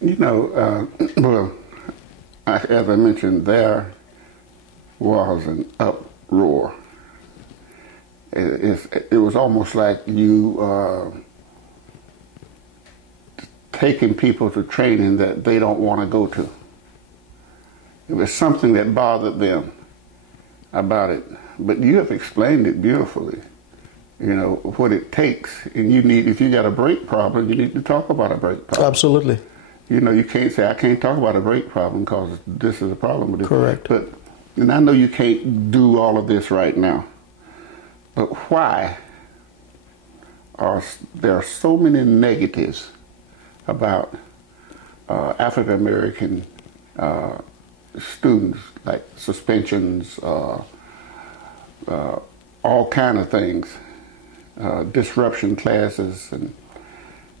You know, well, as I mentioned, there was an uproar. It was almost like you taking people to training that they don't want to go to. It was something that bothered them about it. But you have explained it beautifully. You know, what it takes. And you need, if you got a brake problem, you need to talk about a brake problem. Absolutely. You know, you can't say, I can't talk about a brake problem because this is a problem with it. Correct. But, and I know you can't do all of this right now. But why are there so many negatives about African American students, like suspensions, all kind of things, disruption classes, and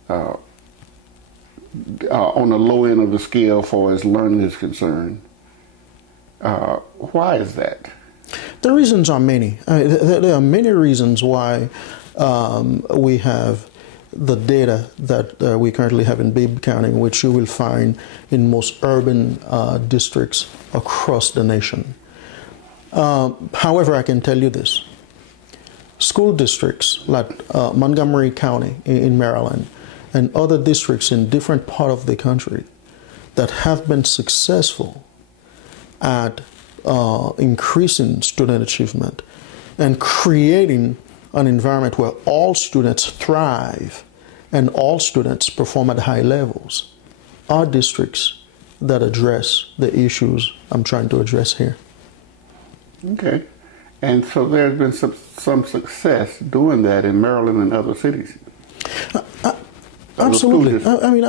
on the low end of the scale for as learning is concerned? Why is that? The reasons are many. There are many reasons why we have the data that we currently have in Bibb County, which you will find in most urban districts across the nation. However, I can tell you this. School districts like Montgomery County in Maryland and other districts in different parts of the country that have been successful at increasing student achievement and creating an environment where all students thrive and all students perform at high levels are districts that address the issues I'm trying to address here. Okay. And so there's been some success doing that in Maryland and other cities. Absolutely. I mean,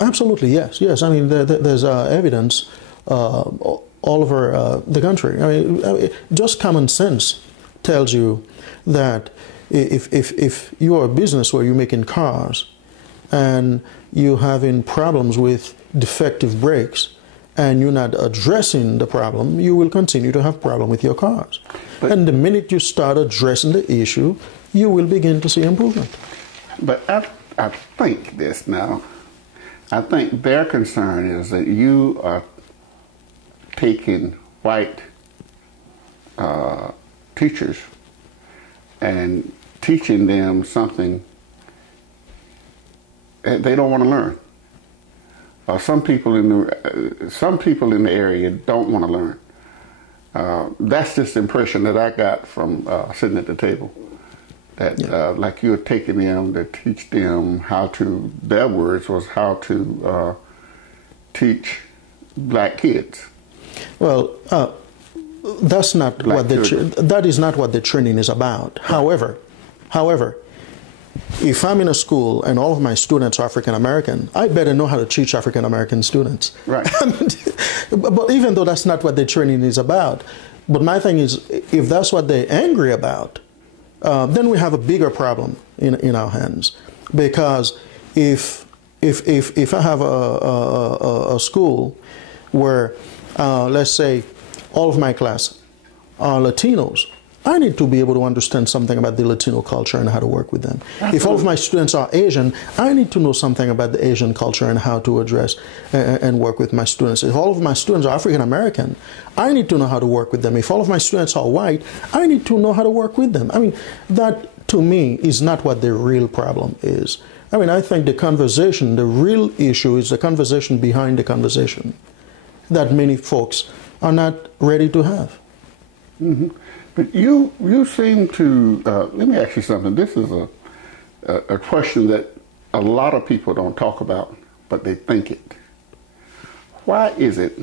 absolutely, yes. Yes, I mean, there's evidence all over the country. I mean, just common sense tells you that if you're a business where you're making cars and you're having problems with defective brakes and you're not addressing the problem, you will continue to have problem with your cars. And the minute you start addressing the issue, you will begin to see improvement. But I think this now. I think their concern is that you are taking white teachers and teaching them something they don't want to learn. Some people in the area don't want to learn. That's just the impression that I got from sitting at the table. That like you're taking them to teach them how to. Their words was how to teach black kids. Well, that's not what that is not what the training is about. However, if I'm in a school and all of my students are African American, I better know how to teach African American students. Right. But even though that's not what the training is about, but my thing is, if that's what they're angry about, then we have a bigger problem in our hands. Because if I have a school where, let's say, all of my class are Latinos, I need to be able to understand something about the Latino culture and how to work with them. Absolutely. If all of my students are Asian, I need to know something about the Asian culture and how to address and work with my students. If all of my students are African American, I need to know how to work with them. If all of my students are white, I need to know how to work with them. I mean, that to me is not what the real problem is. I mean, I think the conversation, the real issue is the conversation behind the conversation that many folks are not ready to have. Mm-hmm. But you seem to, let me ask you something. This is a question that a lot of people don't talk about, but they think it. Why is it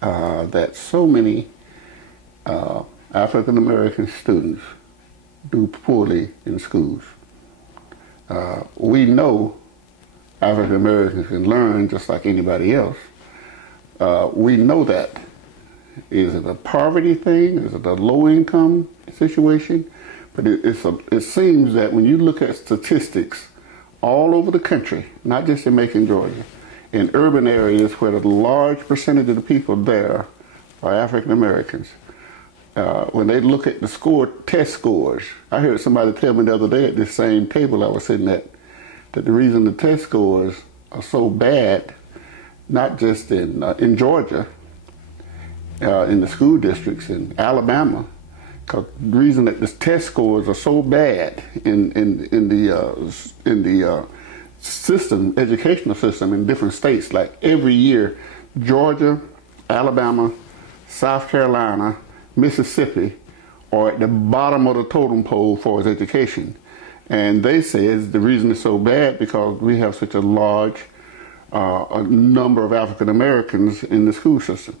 that so many African American students do poorly in schools? We know African Americans can learn just like anybody else. We know that. Is it a poverty thing? Is it a low-income situation? But it seems that when you look at statistics all over the country, not just in Macon, Georgia, in urban areas where the large percentage of the people there are African Americans, when they look at the test scores, I heard somebody tell me the other day at this same table I was sitting at, that the reason the test scores are so bad not just in Georgia, in the school districts in Alabama, because the reason that the test scores are so bad in the system, educational system in different states, like every year, Georgia, Alabama, South Carolina, Mississippi are at the bottom of the totem pole for its education. And they say the reason it's so bad because we have such a large number of African Americans in the school system.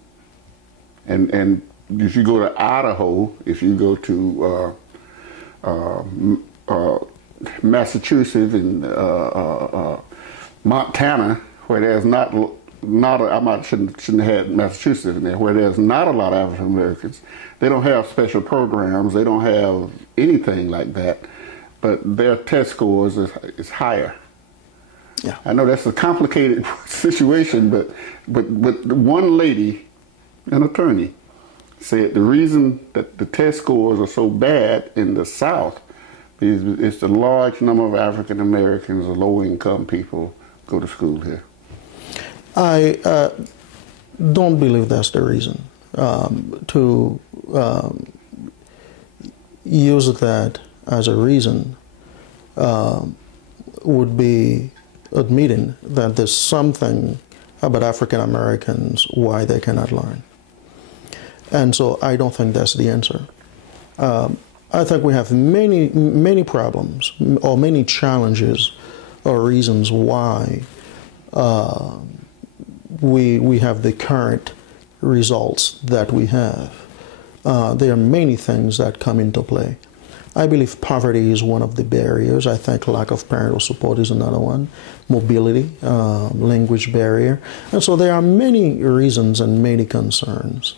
And if you go to Idaho, if you go to Massachusetts and Montana, where there's not I shouldn't have had Massachusetts in there, where there's not a lot of African Americans, they don't have special programs, they don't have anything like that, but their test scores is higher. Yeah. I know that's a complicated situation, but one lady, an attorney, said the reason that the test scores are so bad in the South is it's the large number of African Americans or low-income people go to school here. I don't believe that's the reason. To use that as a reason would be admitting that there's something about African Americans why they cannot learn. And so I don't think that's the answer. I think we have many problems or many challenges or reasons why we have the current results that we have. There are many things that come into play. I believe poverty is one of the barriers. I think lack of parental support is another one. Mobility, language barrier. And so there are many reasons and many concerns.